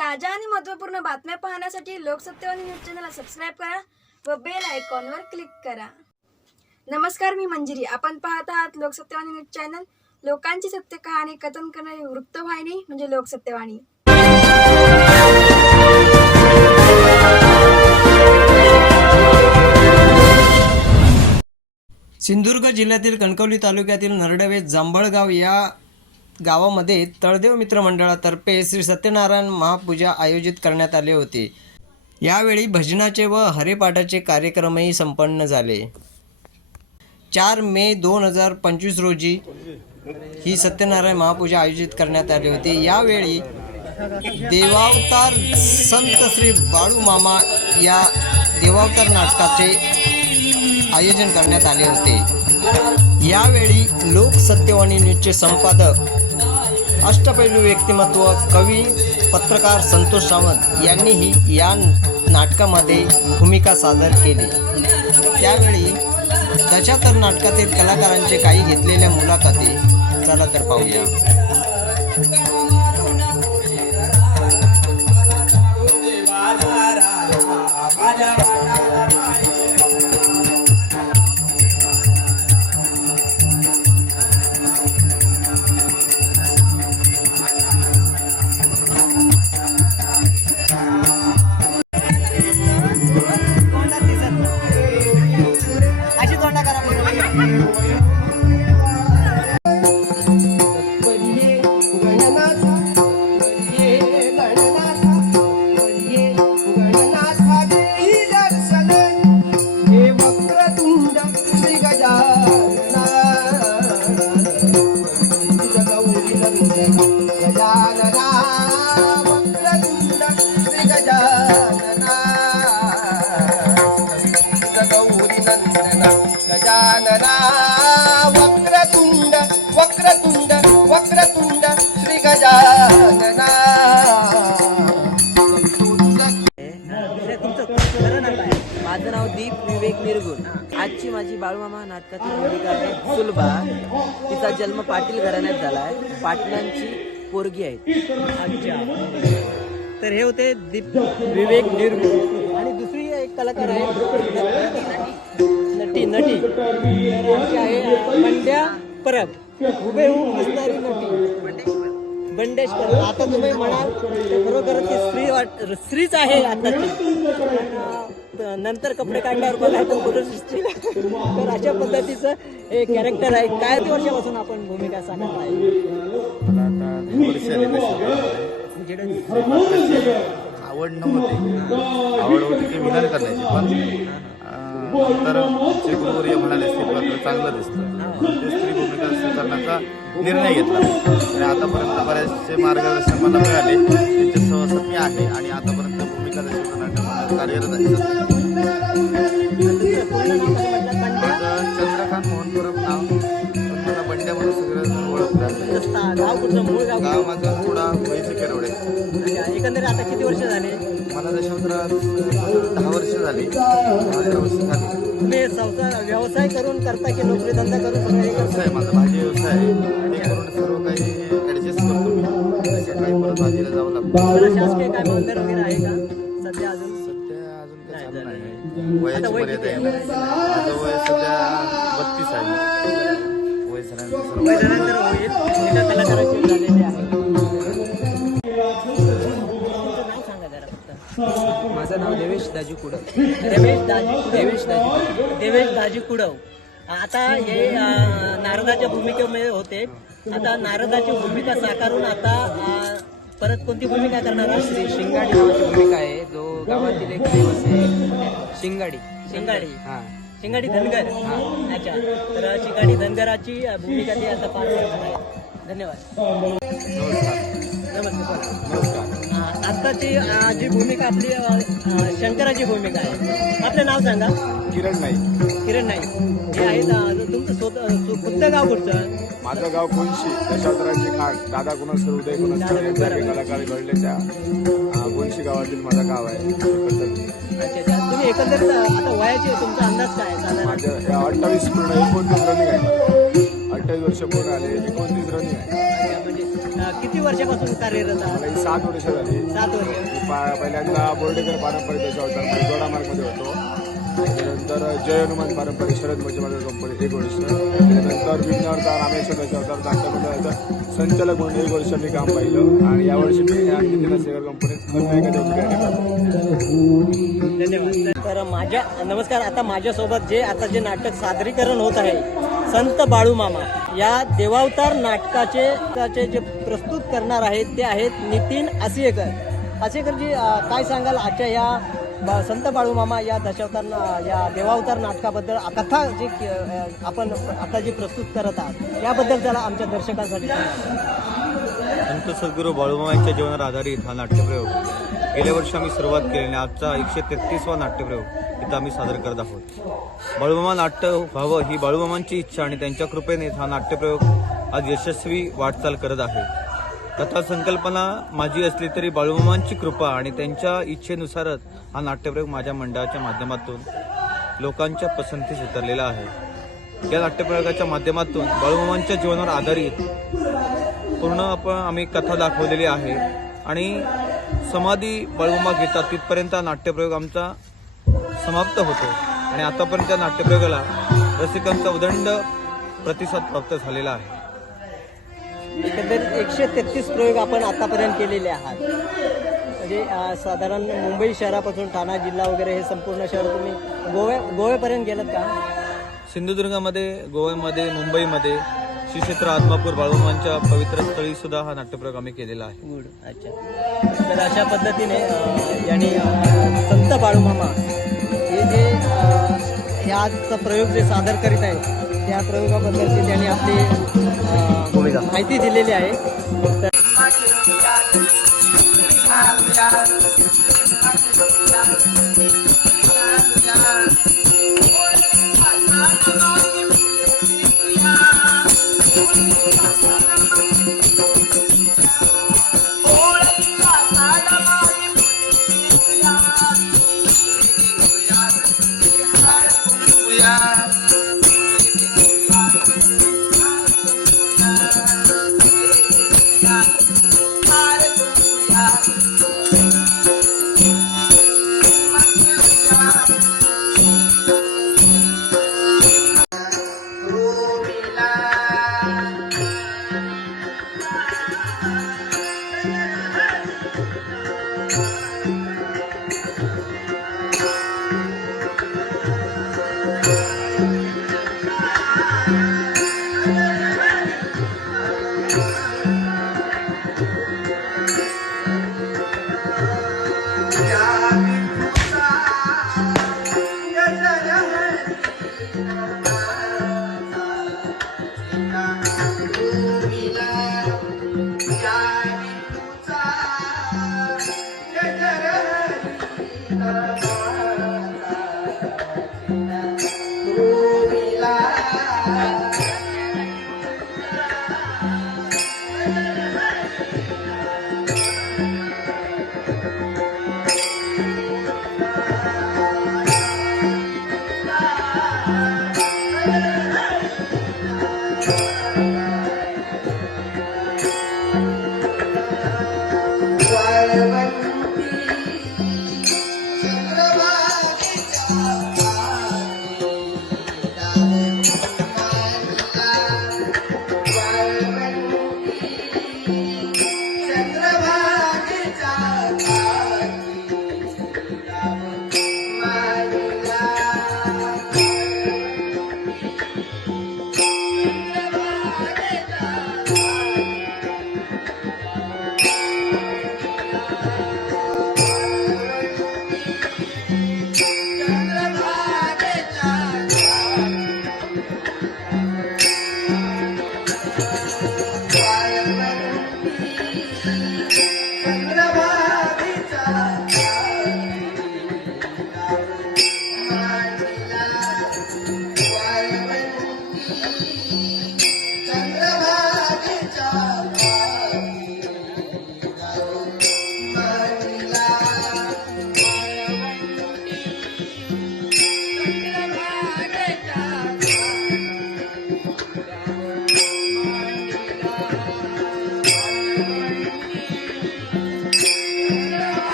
ताज्या आणि महत्त्वपूर्ण बातम्या पाहण्यासाठी लोकसत्यवाणी न्यूज चॅनलला सबस्क्राईब करा व बेल आयकॉनवर क्लिक करा. नमस्कार मी मंजिरी. आपण पाहत आहात लोकसत्यवाणी न्यूज चॅनल. लोकांची सत्य कहाणी कथन करणारी वृत्तवाहिनी म्हणजे लोकसत्यवाणी. सिंधुदुर्ग जिल्ह्यातील कणकवली तालुक्यातील नरडवे जांभळगाव या गावामध्ये तळदेव मित्र मंडळातर्फे श्री सत्यनारायण महापूजा आयोजित करण्यात आले होते. यावेळी भजनाचे व हरिपाठाचे कार्यक्रमही संपन्न झाले. चार मे दोन हजार पंचवीस रोजी ही सत्यनारायण महापूजा आयोजित करण्यात आली होती. यावेळी देवावतार संत श्री बाळू मामा या देवावतार नाटकाचे आयोजन करण्यात आले होते. यावेळी लोक सत्यवाणी न्यूजचे संपादक अष्टपैलू व्यक्तिमत्व कवी पत्रकार संतोष सावंत यांनीही या नाटकामध्ये भूमिका सादर केली त्यावेळी त्याच्या तर नाटकातील कलाकारांचे काही घेतलेल्या मुलाखती चला तर पाहूया अशी विवेक निर्गुण. आजची माझी बाळूमामा नाटकाची भूमिका आहे. सुलभा. तिचा जन्म पाटील घराण्यात झालाय. पाटलांची पोरगी आहे. तर हे होते दीप विवेक निर्गुण. आणि दुसरी एक कलाकार आहे. नटी नटी. आहे. बंड्या परब. उभे दिसणारी नटी. बंडेश परब आता तुम्ही म्हणाल तर खरोखर ती स्त्री वाट स्त्रीच आहे आता ती. नंतर कपडे काढल्यावर बघाय तर पुरुष स्त्री. तर अशा पद्धतीचं एक कॅरेक्टर आहे. काय वर्षापासून आपण भूमिका सांगत आहे. आवड नव्हती. आवड होती की विधान करण्याची पण अं, नंतर जे गुरुवर्य म्हणाले स्त्री पात्र चांगलं दिसतं. स्वीकारण्याचा निर्णय घेतला. आणि आतापर्यंत बऱ्याचशे मार्गदर्शन मला मिळाले. त्याच्या सहसत मी आहे आणि आतापर्यंत भूमिका करण्यात कार्यरत आहे. माझं चंद्रकांत मोहन परब नाव मला बंड्या म्हणून सगळं ओळखतात. गाव माझं थोडा वयचे केरवडे. एकंदरीत आता किती वर्ष झाले? दहा वर्ष झाली. वर्ष झाली. तुम्ही संसार व्यवसाय करून करता की नोकरी धंदा करून सगळं हे करता? व्यवसाय माझा भाजी व्यवसाय आहे. ते करून सर्व काही ॲडजस्ट करतो मी. सकाळी परत भाजीला जावं लागतं. शासकीय काय वगैरे आहे का? सध्या अजून? सध्या अजून काही चालू नाही. वयाची वय मर्यादा आहे. ना माझं वय सध्या बत्तीस आहे. वय झाल्यानंतर सर्व होईल एका कलाकाराची माझं नाव देवेश दाजी कुडं रमेश दाजी देवेश दाजी देवेश दाजी कुडव. आता हे नारदाच्या भूमिकेमध्ये होते. आता नारदाची भूमिका साकारून आता परत कोणती भूमिका करणार? श्री शिंगाडी नावाची भूमिका आहे. जो गावातील एक दिवस आहे. शिंगाडी. शिंगाडी. हा. शिंगाडी धनगर. अच्छा. तर शिंगाडी धनगराची भूमिका ती आता पार करणार आहे. धन्यवाद. नमस्कार. अं, आत्ताची जी भूमिका आपली अं, शंकराची भूमिका आहे. आपलं नाव सांगा. किरण नाही किरण नाईक. हे आहेत अं, तुमचं स्वतः खुद्द गाव कुठचं? माझं गाव कोणशी दशावतारांचे खाट. दादा गुणस्कर उदय गुणस्कर कलाकार घडले त्या अं, कोणशी गावातील माझं गाव आहे? एकंदरीत अच्छा अच्छा. तुम्ही एकंदरीत अं, आता वयाची तुमचा अंदाज काय आहे साधारण? माझं अठ्ठावीस पूर्ण एकोणतीस रनिंग आहे. अठ्ठावीस वर्ष पूर्ण आले एकोणतीस रनिंग आहे. म्हणजे किती वर्षापासून कार्यरत आहात? मला ही सात वर्ष झाली. सात वर्ष. पा- पहिल्यांदा बोर्डेकर पारंपरिक दशावतार जोडा मार्गमध्ये होतो. त्यानंतर जय हनुमान पारंपरिक शरद म्हणजे कंपनी एक वर्ष त्यानंतर विघ्नहर्ता रामेश्वर दशावतार नाट्यमंडळाचं संचालक म्हणून एक वर्ष मी काम पाहिलं. आणि यावर्षी मी या नितीन सेगर कंपनीत धन्यवाद. तर माझ्या नमस्कार आता माझ्यासोबत जे आता जे नाटक सादरीकरण होत आहे संत बाळू मामा या देवावतार नाटकाचे नाटकाचे जे प्रस्तुत करणार आहेत ते आहेत नितीन आसियेकर. आसियेकरजी अं, काय सांगाल आजच्या या संत बाळू मामा या दशावतार या देवावतार नाटकाबद्दल कथा जी आपण आता जी प्रस्तुत करत आहात याबद्दल त्याला आमच्या दर्शकांसाठी संत सद्गुरू बाळूमामा यांच्या जीवनावर आधारित हा नाट्यप्रयोग. गेल्या वर्षी आम्ही सुरुवात केली आणि आजचा एकशे तेहतीसवा नाट्यप्रयोग इथं आम्ही सादर करत आहोत. बाळूमामा नाट्य व्हावं ही बाळूमामांची इच्छा आणि त्यांच्या कृपेने हा नाट्यप्रयोग आज यशस्वी वाटचाल करत आहे. कथा संकल्पना माझी असली तरी बाळूमामांची कृपा आणि त्यांच्या इच्छेनुसारच हा नाट्यप्रयोग माझ्या मंडळाच्या माध्यमातून लोकांच्या पसंतीस उतरलेला आहे. या नाट्यप्रयोगाच्या माध्यमातून बाळूमामांच्या जीवनावर आधारित पूर्ण आपण आम्ही कथा दाखवलेली आहे आणि समाधी बाळूमामा घेतात तिथपर्यंत नाट्यप्रयोग आमचा समाप्त होतो आणि आतापर्यंत त्या नाट्यप्रयोगाला रसिकांचा उदंड प्रतिसाद प्राप्त झालेला आहे. एकंदरीत एकशे तेहतीस प्रयोग आपण आतापर्यंत केलेले आहात. म्हणजे साधारण मुंबई शहरापासून ठाणा जिल्हा वगैरे हे संपूर्ण शहर तुम्ही गोव्या गोव्यापर्यंत गेलात का? सिंधुदुर्गामध्ये गोव्यामध्ये मुंबईमध्ये श्री क्षेत्र आत्मापूर बाळूमामांच्या पवित्र स्थळी सुद्धा हा नाट्यप्रयोग आम्ही केलेला आहे. गुड अच्छा. तर अशा पद्धतीने यांनी संत बाळूमामा हे जे हे आजचा प्रयोग जे सादर करीत आहेत त्या प्रयोगाबद्दलची त्यांनी आपली अं, माहिती दिलेली आहे. तर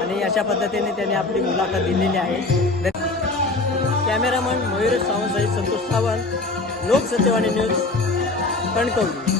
आणि अशा पद्धतीने त्यांनी आपली मुलाखत दिलेली आहे. कॅमेरामन मयूर सावंत सहित संतोष सावंत लोकसत्यवाणी न्यूज कणकवली.